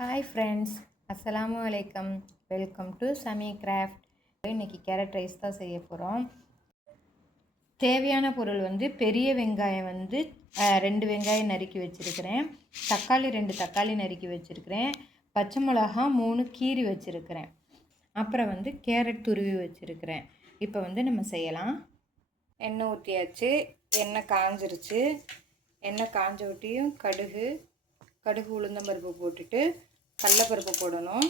Hi friends, அஸ்ஸலாமு அலைக்கம். Welcome to Sami craft. இன்றைக்கி கேரட் ரைஸ் தான் செய்ய போகிறோம். தேவையான பொருள் பெரிய வெங்காயம் 2 வெங்காயம் நறுக்கி வச்சுருக்கிறேன், தக்காளி 2 தக்காளி நறுக்கி வச்சுருக்கிறேன், பச்சை மிளகா 3 கீரி வச்சுருக்கிறேன், அப்புறம் கேரட் துருவி வச்சுருக்கிறேன். இப்போ நம்ம செய்யலாம். எண்ணெய் ஊற்றியாச்சு, எண்ணெய் காஞ்சிருச்சு. எண்ணெய் காஞ்ச ஊட்டியும் கடுகு உளுந்தம்பருப்பு போட்டுட்டு கடலைப்பருப்பு போடணும்.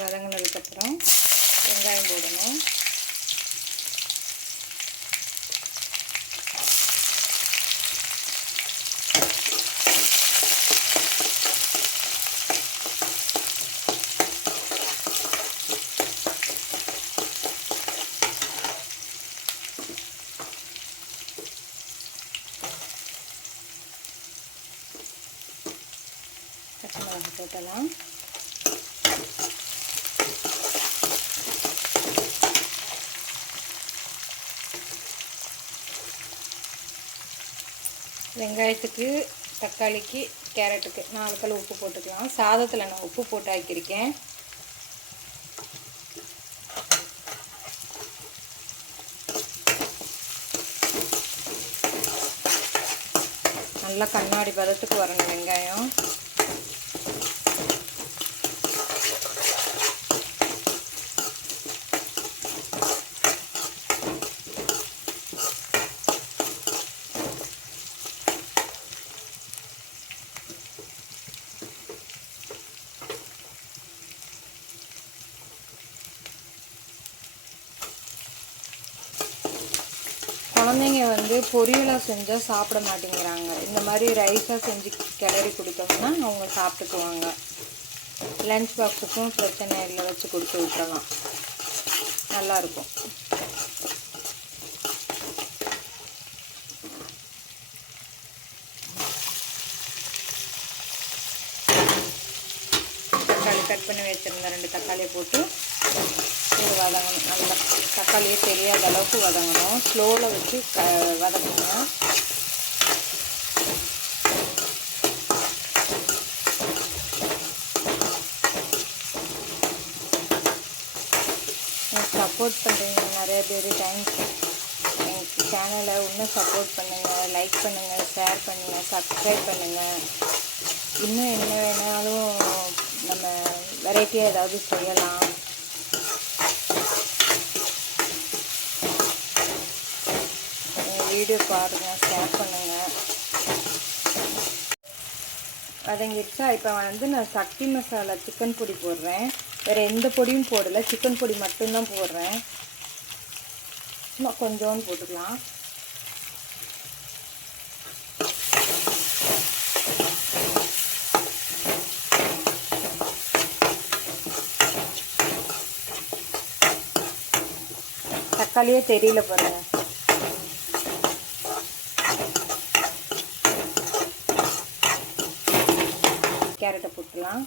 வதங்கினதுக்கப்புறம் வெங்காயம் போடணும். பச்சை மிளகாய் போட்டலாம். வெங்காயத்துக்கு, தக்காளிக்கு, கேரட்டுக்கு 4 கல் உப்பு போட்டுக்கலாம். சாதத்தில் நான் உப்பு போட்டு ஆக்கியிருக்கேன். நல்லா கண்ணாடி பதத்துக்கு வரணும் வெங்காயம். குழந்தைங்க பொரியலாக செஞ்சால் சாப்பிட மாட்டேங்கிறாங்க. இந்த மாதிரி ரைஸாக செஞ்சு கிளறி கொடுத்தோம்னா அவங்க சாப்பிட்டுக்குவாங்க. லன்ச் பாக்ஸுக்கும் பிரச்சனை இல்லை, வச்சு கொடுத்து விட்டுறலாம், நல்லாயிருக்கும். தக்காளி கட் பண்ணி வச்சுருந்தேன், 2 தக்காளியை போட்டு இது வதங்கணும். நல்லா தக்காளியே தெரியாத அளவுக்கு வதங்கணும். ஸ்லோவில் வச்சு வதக்கணும். சப்போர்ட் பண்ணுறீங்க நிறைய பேர். தேங்க்ஸ். எங்கள் சேனலை இன்னும் சப்போர்ட் பண்ணுங்கள், லைக் பண்ணுங்கள், ஷேர் பண்ணுங்கள், சப்ஸ்கிரைப் பண்ணுங்கள். இன்னும் என்ன வேணாலும் நம்ம வெரைட்டியாக ஏதாவது செய்யலாம். வீடியோ பாருங்கள், ஷேர் பண்ணுங்கள். வதங்கிடுச்சா? இப்போ நான் சக்தி மசாலா சிக்கன் பொடி போடுறேன். வேறு எந்த பொடியும் போடலை, சிக்கன் பொடி மட்டும்தான் போடுறேன். சும்மா கொஞ்சோன்னு போட்டுக்கலாம். தக்காளியே தெரியல பாருங்கள். கேரட்டை போட்டுக்கலாம்.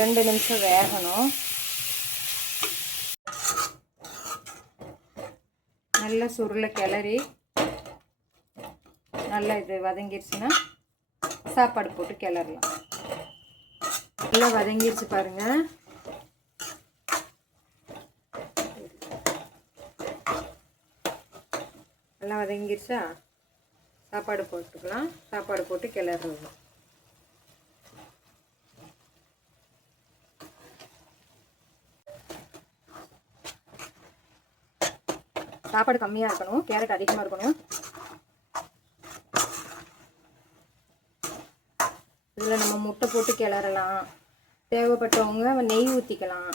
ரெண்டு நிமிஷம் வேகணும். நல்லா சுருளை கிளறி நல்லா இது வதங்கிடுச்சுன்னா சாப்பாடு போட்டு கிளறலாம். நல்லா வதங்கிடுச்சு பாருங்கள். நல்லா வதங்கிடுச்சா? சாப்பாடு போட்டுக்கலாம். சாப்பாடு போட்டு கிளறுறது. சாப்பாடு கம்மியாக இருக்கணும், கேரட் அதிகமாக இருக்கணும். இதில் நம்ம முட்டை போட்டு கிளறலாம். தேவைப்பட்டவங்க நெய் ஊற்றிக்கலாம்.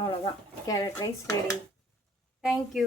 அவ்வளோதான், கேரட் ரைஸ் ரெடி. தேங்க்யூ.